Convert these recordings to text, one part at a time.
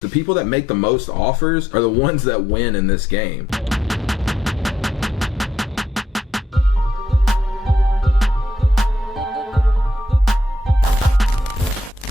The people that make the most offers are the ones that win in this game.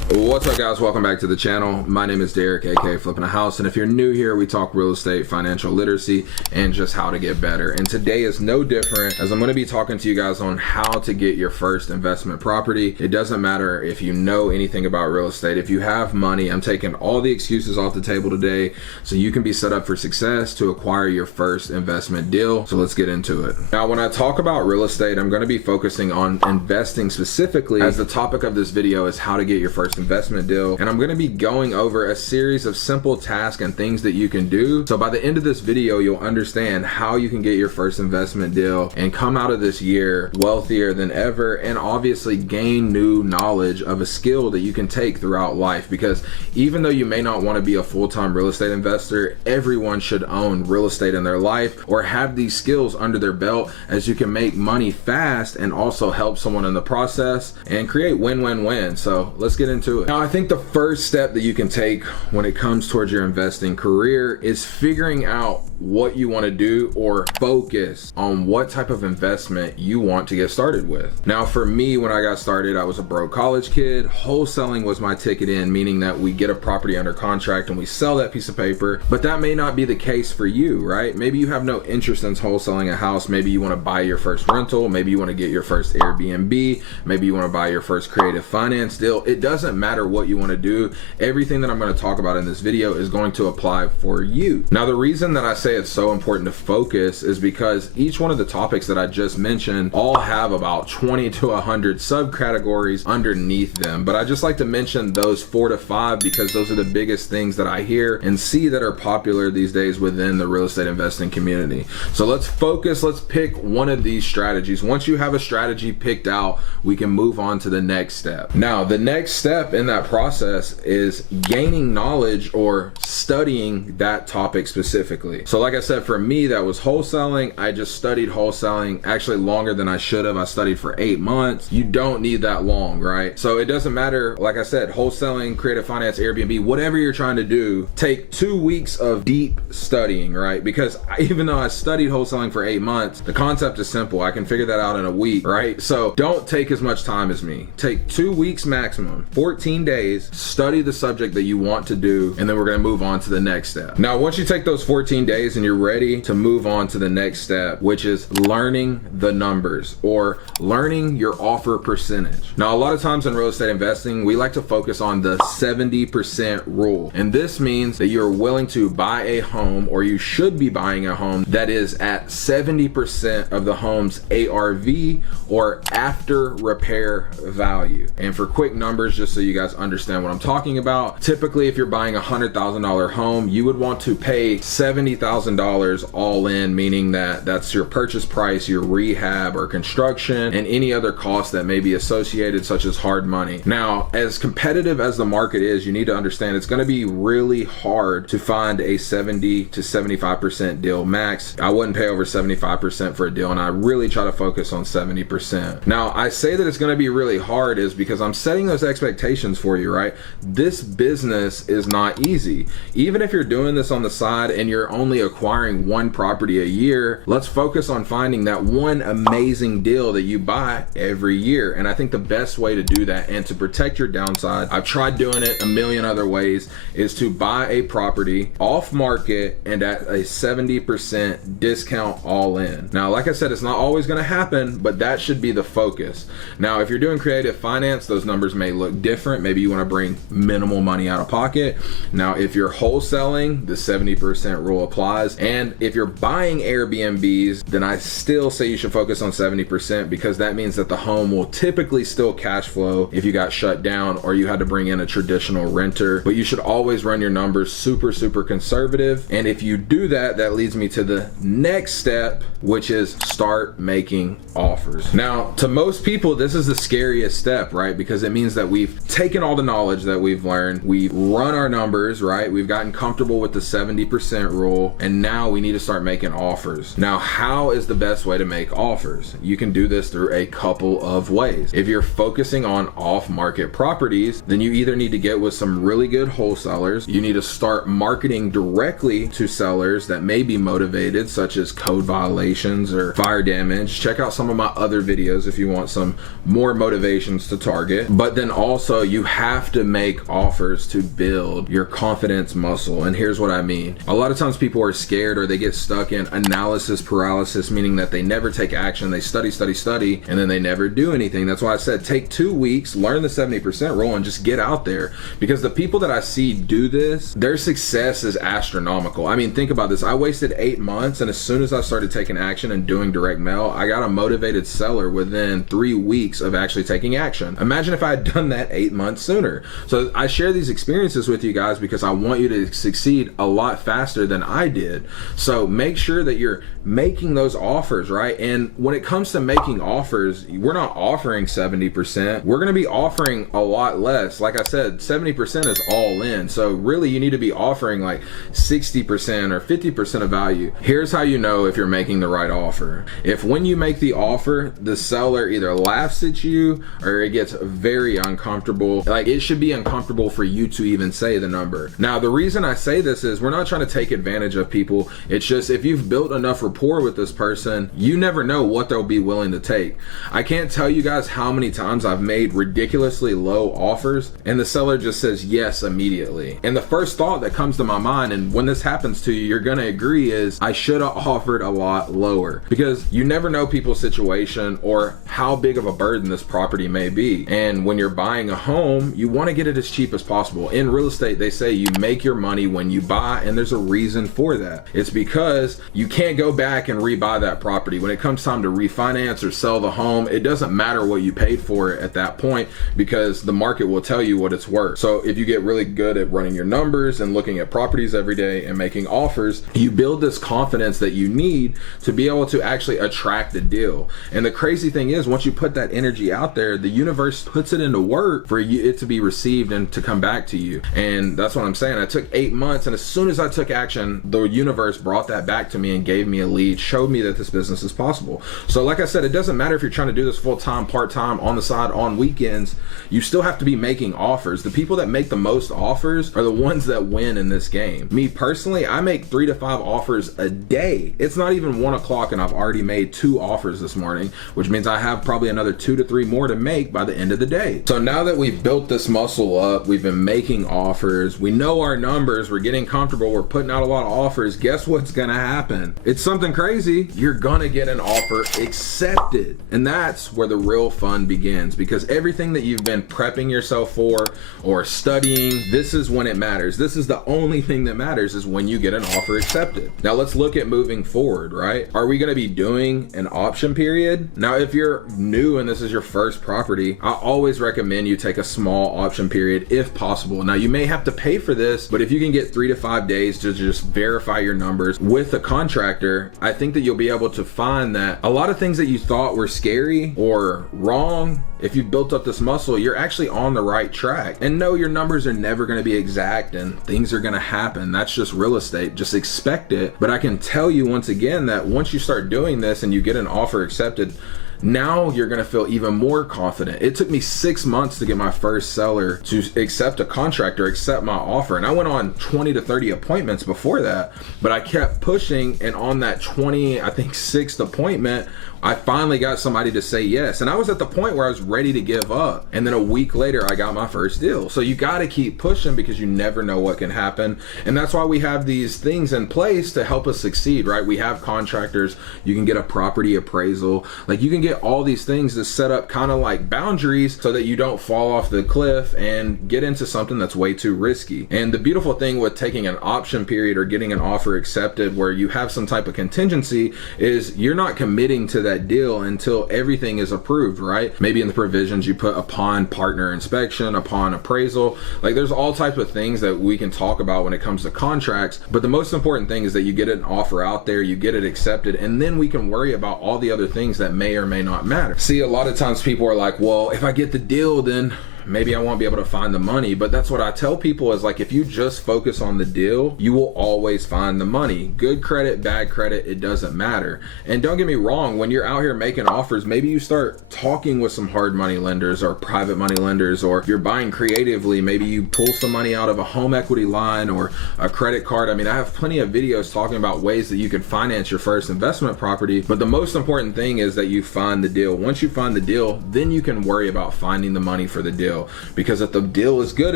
What's up, guys? Welcome back to the channel. My name is Derek, aka Flipping a House, and if you're new here, we talk real estate, financial literacy, and just how to get better. And today is no different, as I'm going to be talking to you guys on how to get your first investment property. It doesn't matter if you know anything about real estate. If you have money, I'm taking all the excuses off the table today so you can be set up for success to acquire your first investment deal. So let's get into it. Now, when I talk about real estate, I'm going to be focusing on investing specifically, as the topic of this video is how to get your first investment deal, and I'm going to be going over a series of simple tasks and things that you can do. So by the end of this video, you'll understand how you can get your first investment deal and come out of this year wealthier than ever, and obviously gain new knowledge of a skill that you can take throughout life. Because even though you may not want to be a full-time real estate investor, everyone should own real estate in their life or have these skills under their belt, as you can make money fast and also help someone in the process and create win-win-win. So let's get into it. Now, I think the first step that you can take when it comes towards your investing career is figuring out what you want to do, or focus on what type of investment you want to get started with. Now, for me, when I got started, I was a broke college kid. Wholesaling was my ticket in, meaning that we get a property under contract and we sell that piece of paper. But that may not be the case for you, right? Maybe you have no interest in wholesaling a house. Maybe you want to buy your first rental. Maybe you want to get your first Airbnb. Maybe you want to buy your first creative finance deal. It doesn't matter what you want to do. Everything that I'm going to talk about in this video is going to apply for you. Now, the reason that I say it's so important to focus is because each one of the topics that I just mentioned all have about 20 to 100 subcategories underneath them. But I just like to mention those 4 to 5 because those are the biggest things that I hear and see that are popular these days within the real estate investing community. So let's focus. Let's pick one of these strategies. Once you have a strategy picked out, we can move on to the next step. Now, the next step in that process is gaining knowledge or studying that topic specifically. So like I said, for me, that was wholesaling. I just studied wholesaling actually longer than I should have. I studied for 8 months. You don't need that long, right? So it doesn't matter. Like I said, wholesaling, creative finance, Airbnb, whatever you're trying to do, take 2 weeks of deep studying, right? Because even though I studied wholesaling for 8 months, the concept is simple. I can figure that out in a week, right? So don't take as much time as me. Take 2 weeks maximum, 14 days, study the subject that you want to do, and then we're going to move on to the next step. Now, once you take those 14 days and you're ready to move on to the next step, which is learning the numbers or learning your offer percentage. Now, a lot of times in real estate investing, we like to focus on the 70% rule. And this means that you're willing to buy a home, or you should be buying a home that is at 70% of the home's ARV, or after repair value. And for quick numbers, just so you guys understand what I'm talking about, typically if you're buying a $100,000 home, you would want to pay $70,000 all in, meaning that that's your purchase price, your rehab or construction, and any other costs that may be associated, such as hard money. Now, as competitive as the market is, you need to understand it's going to be really hard to find a 70 to 75% deal max. I wouldn't pay over 75% for a deal, and I really try to focus on 70%. Now, I say that it's going to be really hard is because I'm setting those expectations for you, right? This business is not easy. Even if you're doing this on the side and you're only acquiring one property a year, let's focus on finding that one amazing deal that you buy every year. And I think the best way to do that and to protect your downside, I've tried doing it a million other ways, is to buy a property off market and at a 70% discount all in. Now, like I said, it's not always going to happen, but that should be the focus. Now, if you're doing creative finance, those numbers may look different. Maybe you want to bring minimal money out of pocket. Now, if you're wholesaling, the 70% rule applies. And if you're buying Airbnbs, then I still say you should focus on 70%, because that means that the home will typically still cash flow if you got shut down or you had to bring in a traditional renter. But you should always run your numbers super conservative. And if you do that, that leads me to the next step, which is start making offers. Now, to most people, this is the scariest step, right? Because it means that we've taken all the knowledge that we've learned, we've run our numbers, right? We've we've gotten comfortable with the 70% rule, and now we need to start making offers. Now, how is the best way to make offers? You can do this through a couple of ways. If you're focusing on off-market properties, then you either need to get with some really good wholesalers. You need to start marketing directly to sellers that may be motivated, such as code violations or fire damage. Check out some of my other videos if you want some more motivations to target. But then also you have to make offers to build your confidence muscle. And here's what I mean. A lot of times people are scared, or they get stuck in analysis paralysis, meaning that they never take action. They study, and then they never do anything. That's why I said take 2 weeks, learn the 70% rule, and just get out there. Because the people that I see do this, their success is astronomical. I mean, think about this. I wasted 8 months, and as soon as I started taking action and doing direct mail, I got a motivated seller within 3 weeks of actually taking action. Imagine if I had done that 8 months sooner. So I share these experiences with you guys because I want you to succeed a lot faster than I did. So make sure that you're making those offers, right? And when it comes to making offers, we're not offering 70%. We're going to be offering a lot less. Like I said, 70% is all in. So really you need to be offering like 60% or 50% of value. Here's how you know if you're making the right offer. If when you make the offer, the seller either laughs at you or it gets very uncomfortable. Like, it should be uncomfortable for you to even say the number. Now, the reason I say this is we're not trying to take advantage of people. It's just if you've built enough rapport with this person, you never know what they'll be willing to take. I can't tell you guys how many times I've made ridiculously low offers and the seller just says yes immediately. And the first thought that comes to my mind, and when this happens to you, you're gonna agree, is I should have offered a lot lower, because you never know people's situation or how big of a burden this property may be. And when you're buying a home, you want to get it as cheap as possible. In real estate, they say you make your money when you buy, and there's a reason for that. It's because you can't go back and rebuy that property. When it comes time to refinance or sell the home, it doesn't matter what you paid for it at that point, because the market will tell you what it's worth. So if you get really good at running your numbers and looking at properties every day and making offers, you build this confidence that you need to be able to actually attract the deal. And the crazy thing is, once you put that energy out there, the universe puts it into work for it to be received and to come back to you. And that's what I'm saying. I took 8 months, and as soon as I took action, the universe brought that back to me and gave me a lead, showed me that this business is possible. So like I said, it doesn't matter if you're trying to do this full-time, part-time, on the side, on weekends, you still have to be making offers. The people that make the most offers are the ones that win in this game. Me personally, I make 3 to 5 offers a day. It's not even 1 o'clock and I've already made 2 offers this morning, which means I have probably another 2 to 3 more to make by the end of the day. So now that we've built this muscle up, we've been making offers, we know our numbers, we're getting comfortable, we're putting out a lot of offers, guess what's gonna happen? It's something crazy. You're gonna get an offer accepted. And that's where the real fun begins, because everything that you've been prepping yourself for or studying, this is when it matters. This is the only thing that matters, is when you get an offer accepted. Now let's look at moving forward, right? Are we gonna be doing an option period? Now, if you're new and this is your first property, I always recommend you take a small option period if possible. Now, you may have to pay for this, but if you can get 3 to 5 days to just verify your numbers with a contractor, I think that you'll be able to find that a lot of things that you thought were scary or wrong, if you've built up this muscle, you're actually on the right track. And no, your numbers are never going to be exact and things are going to happen. That's just real estate. Just expect it. But I can tell you once again that once you start doing this and you get an offer accepted, now you're gonna feel even more confident. It took me 6 months to get my first seller to accept a contract or accept my offer. And I went on 20 to 30 appointments before that, but I kept pushing, and on that 6th appointment, I finally got somebody to say yes. And I was at the point where I was ready to give up. And then a week later, I got my first deal. So you got to keep pushing, because you never know what can happen. And that's why we have these things in place to help us succeed, right? We have contractors. You can get a property appraisal. Like, you can get all these things to set up kind of like boundaries so that you don't fall off the cliff and get into something that's way too risky. And the beautiful thing with taking an option period or getting an offer accepted where you have some type of contingency is you're not committing to that deal until everything is approved, right? Maybe in the provisions you put upon partner inspection, upon appraisal. Like, there's all types of things that we can talk about when it comes to contracts, but the most important thing is that you get an offer out there, you get it accepted, and then we can worry about all the other things that may or may not matter. See, a lot of times people are like, well, if I get the deal, then maybe I won't be able to find the money. But that's what I tell people is like, if you just focus on the deal, you will always find the money. Good credit, bad credit, it doesn't matter. And don't get me wrong, when you're out here making offers, maybe you start talking with some hard money lenders or private money lenders, or if you're buying creatively, maybe you pull some money out of a home equity line or a credit card. I mean, I have plenty of videos talking about ways that you can finance your first investment property, but the most important thing is that you find the deal. Once you find the deal, then you can worry about finding the money for the deal, because if the deal is good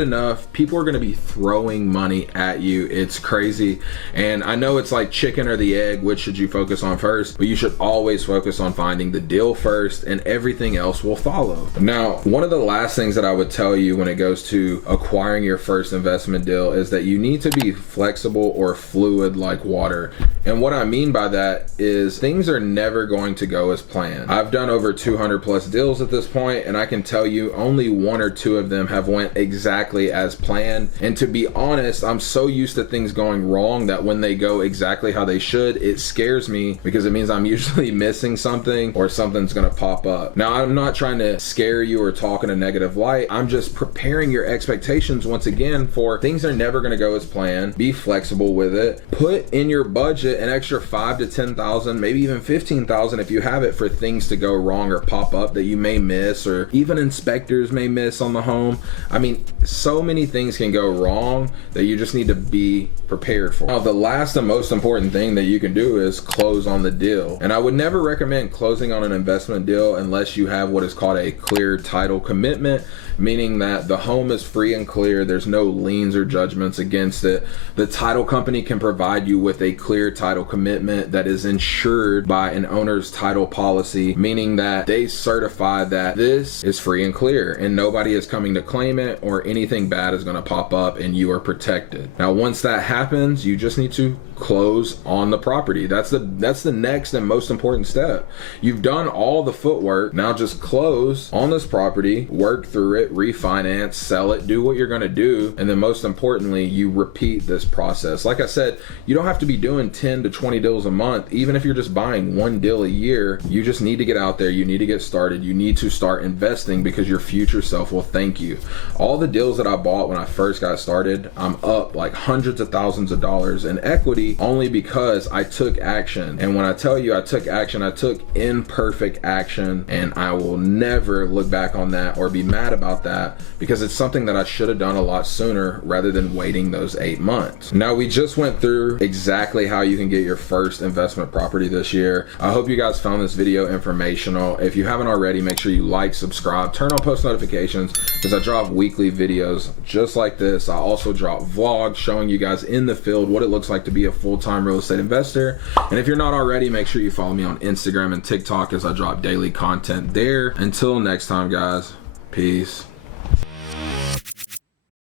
enough, people are going to be throwing money at you. It's crazy. And I know it's like chicken or the egg, which should you focus on first, but you should always focus on finding the deal first, and everything else will follow. Now, one of the last things that I would tell you when it goes to acquiring your first investment deal is that you need to be flexible or fluid like water. And what I mean by that is things are never going to go as planned. I've done over 200 plus deals at this point, and I can tell you only one or two of them have went exactly as planned. And to be honest, I'm so used to things going wrong that when they go exactly how they should, it scares me, because it means I'm usually missing something or something's gonna pop up. Now, I'm not trying to scare you or talk in a negative light. I'm just preparing your expectations once again for things are never gonna go as planned. Be flexible with it. Put in your budget an extra 5 to 10,000, maybe even 15,000 if you have it, for things to go wrong or pop up that you may miss, or even inspectors may miss on the home. I mean, so many things can go wrong that you just need to be prepared for. Now, the last and most important thing that you can do is close on the deal. And I would never recommend closing on an investment deal unless you have what is called a clear title commitment, meaning that the home is free and clear. There's no liens or judgments against it. The title company can provide you with a clear title commitment that is insured by an owner's title policy, meaning that they certify that this is free and clear and nobody is coming to claim it, or anything bad is going to pop up, and you are protected. Now, once that happens, you just need to close on the property. That's the next and most important step. You've done all the footwork. Now just close on this property, work through it, refinance, sell it, do what you're going to do, and then most importantly, you repeat this process. Like I said, you don't have to be doing 10 to 20 deals a month. Even if you're just buying one deal a year, you just need to get out there. You need to get started. You need to start investing, because your future self will thank you. All the deals that I bought when I first got started, I'm up like hundreds of thousands of dollars in equity, only because I took action. And when I tell you I took action, I took imperfect action, and I will never look back on that or be mad about that, because it's something that I should have done a lot sooner rather than waiting those 8 months. Now, we just went through exactly how you can get your first investment property this year. I hope you guys found this video informational. If you haven't already, make sure you like, subscribe, turn on post notifications, because I drop weekly videos just like this. I also drop vlogs showing you guys in the field what it looks like to be a full-time real estate investor. And if you're not already, make sure you follow me on Instagram and TikTok, as I drop daily content there. Until next time, guys, peace.